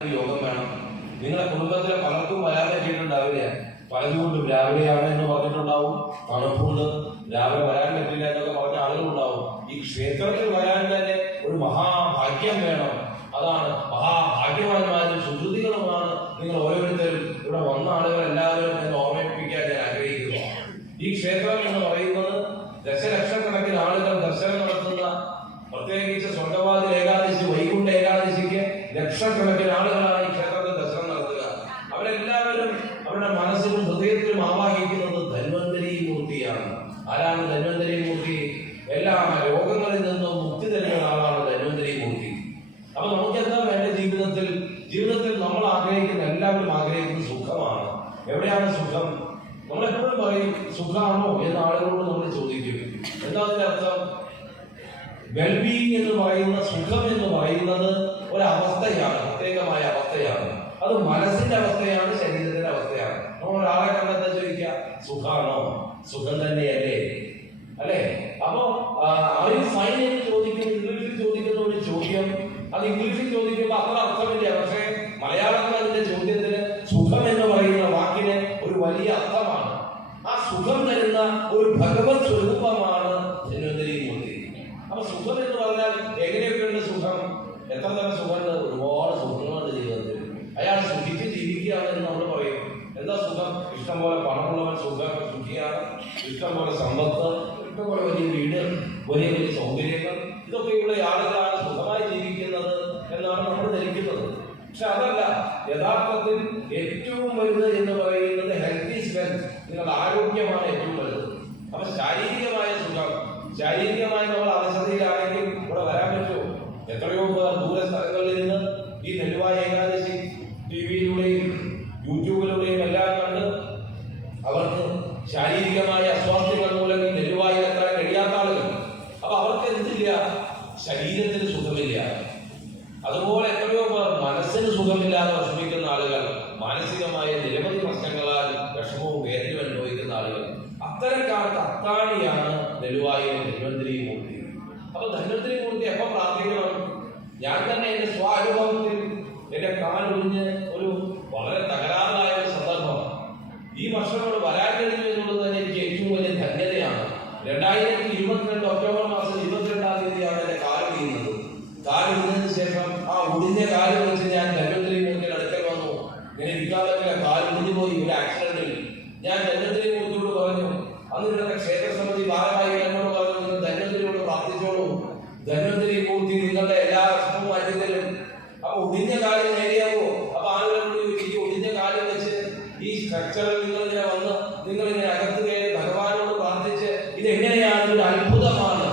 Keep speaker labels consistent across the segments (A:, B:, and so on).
A: യോഗം വേണം. നിങ്ങളുടെ കുടുംബത്തിലെ പലർക്കും വരാൻ പറ്റിയിട്ടുണ്ടാവില്ല പലതുകൊണ്ടും രാവിലെയാണ് എന്ന് പറഞ്ഞിട്ടുണ്ടാവും തണുപ്പുണ്ട്. രാവിലെ വരാൻ പറ്റില്ല എന്നൊക്കെ പറഞ്ഞ ആളുകളുണ്ടാവും. ഈ ക്ഷേത്രത്തിൽ വരാൻ തന്നെ ഒരു മഹാഭാഗ്യം വേണം. അതാണ് മഹാഭാഗ്യവാന്മാരും സുഹൃതികളുമാണ് നിങ്ങൾ ഓരോരുത്തരും. ഇവിടെ വന്ന ആളുകൾ എല്ലാവരും എന്നെ ഓർമ്മിപ്പിക്കാൻ ഞാൻ ആഗ്രഹിക്കുന്നു. ഈ ക്ഷേത്രം എന്ന് പറയുന്നത് ദശലക്ഷക്കണക്കിന് ആളുകൾ ദർശനം നടത്തുന്ന പ്രത്യേകിച്ച് സ്വർഗവാതി ഏകാദശി വൈകുണ്ഠ ഏകാദശിക്ക് ലക്ഷക്കണക്കിന് ആളുകളാണ് ഈ ക്ഷേത്രത്തിൽ ദർശനം നടത്തുക അവരെല്ലാവരും അവരുടെ മനസ്സിലും ഹൃദയത്തിലും ആവാഹിക്കുന്നത് ധന്വന്തരി മൂർത്തിയാണ് ആരാണ് ധന്വന്തരി മൂർത്തി എല്ലാ രോഗങ്ങളിൽ നിന്നും മുക്തി തരുന്ന ആളാണ് ധന്വന്തരി മൂർത്തി അപ്പൊ നമുക്ക് എന്താ വേണ്ട ജീവിതത്തിൽ ജീവിതത്തിൽ നമ്മൾ ആഗ്രഹിക്കുന്ന എല്ലാവരും ആഗ്രഹിക്കുന്ന സുഖമാണ് എവിടെയാണ് സുഖം നമ്മൾ എപ്പോഴും പറയും സുഖമാണോ എന്ന് ആളുകളോട് നമ്മൾ ചോദിക്കും എന്താ അതിന്റെ അർത്ഥം? വെൽബീങ് എന്ന് പറയുന്ന സുഖം എന്ന് പറയുന്നത് ഒരവസ്ഥയാണ് പ്രത്യേകമായ അവസ്ഥയാണ്. അത് മനസ്സിന്റെ അവസ്ഥയാണ് ശരീരത്തിന്റെ അവസ്ഥയാണ്. നമ്മൾ ഒരാളെ കണ്ടെത്താൻ ചോദിക്കുക? സുഖാണോ? സുഖം തന്നെയല്ലേ? അല്ലേ? അപ്പോ അറിവ് ഫൈൻ എന്ന് ചോദിക്കും ഇംഗ്ലീഷിൽ ചോദിക്കുന്ന ഒരു ചോദ്യം. അത് ഇംഗ്ലീഷിൽ ചോദിക്കുമ്പോൾ അത്ര അർത്ഥമില്ല. പക്ഷേ മലയാളത്തിൽ അതിന്റെ ചോദ്യത്തിന് സുഖം എന്ന് പറയുന്ന വാക്കിന് ഒരു വലിയ അർത്ഥമാണ്. ആ സുഖം ഭഗവത് സ്വരൂപമാണ് ധന്വന്തരി മൂർത്തി അപ്പൊ സുഖം എന്ന് പറഞ്ഞാൽ എങ്ങനെയൊക്കെയുണ്ട് സുഖം? എത്ര തരം സുഖമുണ്ട്? ഒരുപാട് സുഖങ്ങളുണ്ട് ജീവിതത്തിൽ. അയാൾ സുഖിച്ച് ജീവിക്കുകയാണ് എന്ന് നമ്മൾ പറയും. എന്താ സുഖം? ഇഷ്ടംപോലെ പണമുള്ളവൻ സുഖം സുഖിയാണ് ഇഷ്ടംപോലെ സമ്പത്ത് ഇഷ്ടംപോലെ വലിയ വീട് വലിയ വലിയ സൗകര്യങ്ങൾ. ഇതൊക്കെ ഇവിടെ ആളുകളാണ് സുഖമായി ജീവിക്കുന്നത് എന്നാണ് നമ്മൾ ധരിക്കുന്നത്. പക്ഷെ അതല്ല യഥാർത്ഥത്തിൽ ഏറ്റവും വലുത് എന്ന് പറയുന്നത് ഹെൽത്ത് ഈസ് വെൽത്ത് നിങ്ങളുടെ ആരോഗ്യമാണ് ഏറ്റവും വലുത്. അപ്പൊ ശാരീരികമായ സുഖം. ശാരീരികമായി നമ്മൾ അവശതയിലാണെങ്കിൽ ഇവിടെ വരാൻ പറ്റുമോ? എത്രയോ അത്തരക്കാർക്ക് അത്താണിയാണ് നെല്ലുവായിലെ ധന്വന്തരി മൂർത്തി അപ്പൊ ധന്വന്തരി മൂർത്തി എപ്പോ പ്രാർത്ഥിക്കണം? ഞാൻ തന്നെ എന്റെ സ്വാനുഭവത്തിൽ എന്റെ കാലൊഴിഞ്ഞ് ഒരു വളരെ തകരാറിലായ ഒരു സന്ദർഭം ഈ വർഷം വരാൻ കഴിഞ്ഞു എന്നുള്ളത് തന്നെ എനിക്ക് ഏറ്റവും വലിയ ധന്യതയാണ്. രണ്ടായിരത്തി ഇരുപത്തിരണ്ട് ഒക്ടോബർ മാസം ഇരുപത്തിരണ്ടാം തീയതിയാണ് എന്റെ കാൽ വീഴുന്നത്. കാൽ ഇന്നതിന് ശേഷം ആ ഉടിഞ്ഞ കാൽ വെച്ച് ഞാൻ ധന്വന്തരി മൂർത്തിയുടെ അടുക്കൽ വന്നു. ഇങ്ങനെ ഇരിക്കാൻ കാൽ ഒടിഞ്ഞു പോയി ഒരു ആക്സിഡന്റിൽ ഞാൻ ധന്വന്തരി മൂർത്തിയോട് പറഞ്ഞു. അന്ന് ഭാരവാഹികൾ എന്നോട് പറഞ്ഞു നിങ്ങൾ ധന്വന്തരിയോട് പ്രാർത്ഥിച്ചോളൂ. ധന്വന്തരി പൂർത്തി നിങ്ങളുടെ എല്ലാ വിഷമവും മാറ്റിത്തരും അപ്പൊ ഒടിഞ്ഞ കാലം നേടിയാവോ അപ്പൊ ആളുകളോട് ഒടിഞ്ഞ കാലം വെച്ച് ഈ സ്ട്രക്ചറിൽ നിങ്ങൾ ഇങ്ങനെ വന്ന് നിങ്ങൾ ഇങ്ങനെ അകത്ത് കയറി ഭഗവാനോട് പ്രാർത്ഥിച്ച് ഇത് എങ്ങനെയാണ് ഒരു അത്ഭുതമാണ്.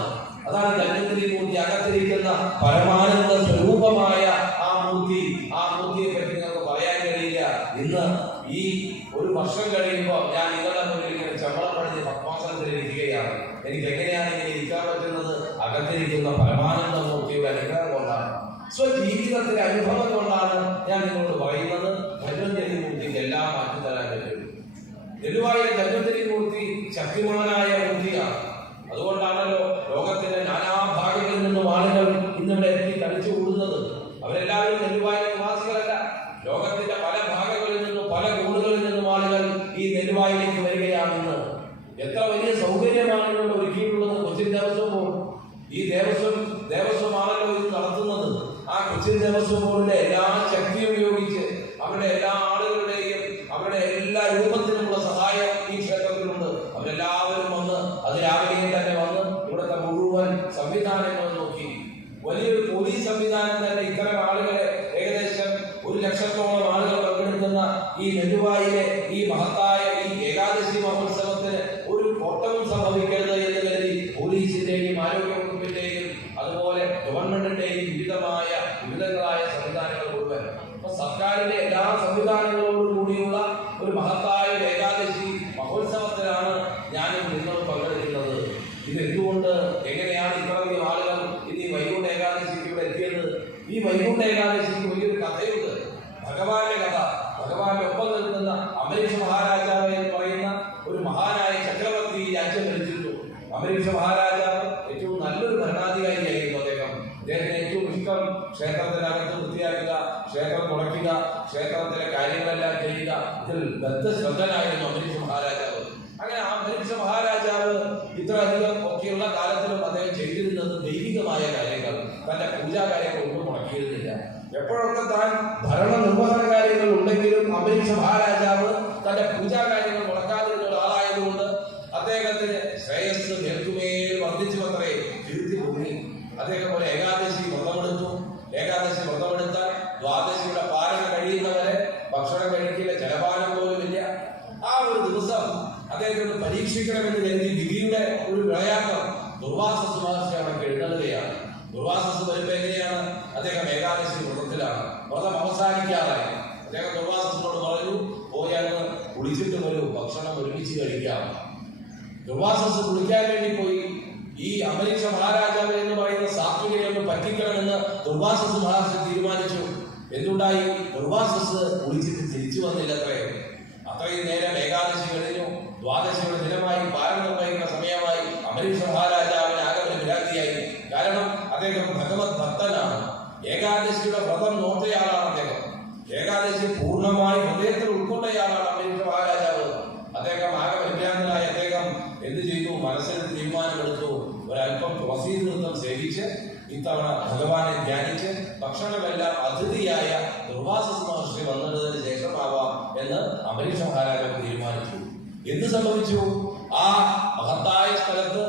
A: അതാണ് ധന്വന്തരി പൂർത്തി അകത്തിരിക്കുന്ന പരമാനന്ദ സ്വരൂപമായ ആ മൂർത്തി ആ മൂർത്തിയെ പറ്റി നിങ്ങൾക്ക് പറയാൻ കഴിയില്ല ഇന്ന് ഈ ഒരു വർഷം കഴിയുമ്പോൾ ഞാൻ നിങ്ങളുടെ മുന്നിൽ ഇങ്ങനെ ചമ്മളപ്പണിഞ്ഞ് പത്മാസനത്തിൽ ഇരിക്കുകയാണ് എനിക്ക് എങ്ങനെയാണ് ഇങ്ങനെ ഇരിക്കാൻ പറ്റുന്നത് അകത്തിരിക്കുന്ന പരമാനന്ദ മൂർത്തിയുടെ അനുഗ്രഹം കൊണ്ടാണ്. സ്വജീവിതത്തിലെ അനുഭവം കൊണ്ടാണ് ഞാൻ നിങ്ങളോട് പറയുന്നത്. ധന്വന്തരി മൂർത്തിക്ക് എല്ലാം മാറ്റി തരാൻ പറ്റും. എരുവായ ധന്വന്തരി മൂർത്തി ശക്തിമാനായ മൂർത്തിയാണ് അതുകൊണ്ടാണല്ലോ ലോകത്തിന്റെ നാനാഭാഗങ്ങളിൽ നിന്നും ആളുകൾ ഇന്നിവിടെ എത്തി കളിച്ചു കൂടുന്നത്. അവരെല്ലാവരും നെല്ലുവായ നിവാസികളല്ല. ലോകത്തിന്റെ പല ഭാഗങ്ങളിൽ നിന്നും പല കോണുകളിൽ നിന്നും ആളുകൾ ഈ നെല്ലുവായിലേക്ക് വരികയാണെന്ന്. എത്ര വലിയ സൗകര്യമാണ് ഈ നെടുവായിലെ ഈ മഹത്തായ ഈ ഏകാദശി മഹോത്സവത്തിന് ഒരു കോട്ടവും സംഭവിക്കരുത് എന്ന് കരുതി പോലീസിന്റെയും ആരോഗ്യവകുപ്പിന്റെയും അതുപോലെ ഗവൺമെന്റിന്റെയും വിവിധമായ വിവിധങ്ങളായ സംവിധാനങ്ങൾ മുഴുവൻ. അപ്പൊ സർക്കാരിന്റെ എല്ലാ സംവിധാനങ്ങളോടും കൂടിയുള്ള ഒരു മഹത്തായ ഏകാദശി മഹോത്സവത്തിലാണ് ഞാൻ നിങ്ങൾ പങ്കെടുക്കുന്നത്. ഇത് എന്തുകൊണ്ട് എങ്ങനെയാണ് ഇത്രയധികം ആളുകൾ ഇനി വൈകുണ്ഠ ഏകാദശിക്ക് ഇവിടെ എത്തിയത്? ഈ വൈകുണ്ഠ മുടക്കുക ക്ഷേത്രത്തിലെ കാര്യങ്ങളെല്ലാം ചെയ്യുക. ഇതിൽ ബദ്ധശ്രദ്ധനായിരുന്നു അന്തരീക്ഷ മഹാരാജാവ്. അങ്ങനെ ആ അന്തരീക്ഷ മഹാരാജാവ് ഇത്രയധികം ഒക്കെയുള്ള കാലത്തിലും അദ്ദേഹം ചെയ്തിരുന്നത് ദൈവികമായ കാര്യങ്ങൾ. തന്റെ പൂജാ കാര്യങ്ങൾ ഒന്നും മുടക്കിയിരുന്നില്ല. എപ്പോഴൊക്കെ താൻ ഭരണ നിർവഹണ കാര്യങ്ങൾ ഉണ്ടെങ്കിലും അന്തരീക്ഷ മഹാരാജാവ് തന്റെ പൂജാ കാര്യങ്ങൾ മുടക്കാതിരുന്ന ഒരാളായതുകൊണ്ട് അദ്ദേഹത്തിന് ശ്രേയസ് നേർക്കുമേൽ വർദ്ധിച്ചു അത്രേ കീർത്തി അദ്ദേഹം ഒരു ഏകാദശി വ്രതമെടുത്തു ഏകാദശി വ്രതമെടുത്താൽ ദ്വാദശിയുടെ പാലന കഴിയുന്നവരെ ഭക്ഷണം കഴിക്കില്ല ജലപാനം പോലുമില്ല ആ ഒരു ദിവസം അദ്ദേഹത്തിന് പരീക്ഷിക്കണമെന്ന് കരുതി വിധിയുടെ ഒരു വിളയാട്ടം ദുർവാസ മഹർഷി അവിടെ എഴുന്നള്ളുകയാണ് ദുർവാസസ് വരുമ്പോ എങ്ങനെയാണ്? അദ്ദേഹം ഏകാദശി വ്രതത്തിലാണ്. വ്രതം അവസാനിക്കാറായി. അദ്ദേഹം ദുർവാസസിനോട് പറഞ്ഞു പോയി കുളിച്ചിട്ട് വരൂ ഭക്ഷണം ഒരുമിച്ച് കഴിക്കാം. ദുർവാസസ് കുളിക്കാൻ വേണ്ടി പോയി. ഈ അമരീക്ഷ മഹാരാജാവ് എന്ന് പറയുന്ന സാത്വികനെ ഒന്ന് പറ്റിക്കണമെന്ന് ദുർവാസസ് മഹർഷി തീരുമാനിച്ചു. എന്തുണ്ടായി? ദുർവാസസ് കുളിച്ചിട്ട് തിരിച്ചു വന്നില്ലത്രേ. അത്രയും നേരം ഏകാദശി കഴിഞ്ഞു ദ്വാദശിയുടെ ദിനമായി ഭാരം നിർവഹിക്കുന്ന സമയമായി അമരീഷ മഹാരാജാവിന് ആഗമന വിരാതിയായി കാരണം അദ്ദേഹം ഭഗവത് ഭക്തനാണ്. ഏകാദശിയുടെ വ്രതം നോട്ടയാളാണ് അദ്ദേഹം. ഏകാദശി പൂർണമായി ഹൃദയത്തിൽ ഉൾക്കൊണ്ടയാളാണ് അമരീഷ മഹാരാജാവ്. അദ്ദേഹം ആകെ വിഭ്രാന്തനായി അദ്ദേഹം എന്ത് ചെയ്തു? മനസ്സിൽ തീരുമാനമെടുത്തു. ഒരല്പം തുളസി നിന്നും സേവിച്ച് ഇത്തവണ ഭഗവാനെ ധ്യാനിച്ച് ഭക്ഷണമെല്ലാം അതിഥിയായ ദുർവാസസ് മഹർഷി വന്നതിന് ശേഷമാവാം എന്ന് അമരീഷ മഹാരാജാവ് തീരുമാനിച്ചു. എന്ത് സംഭവിച്ചു? ആ മഹത്തായ സ്ഥലത്ത്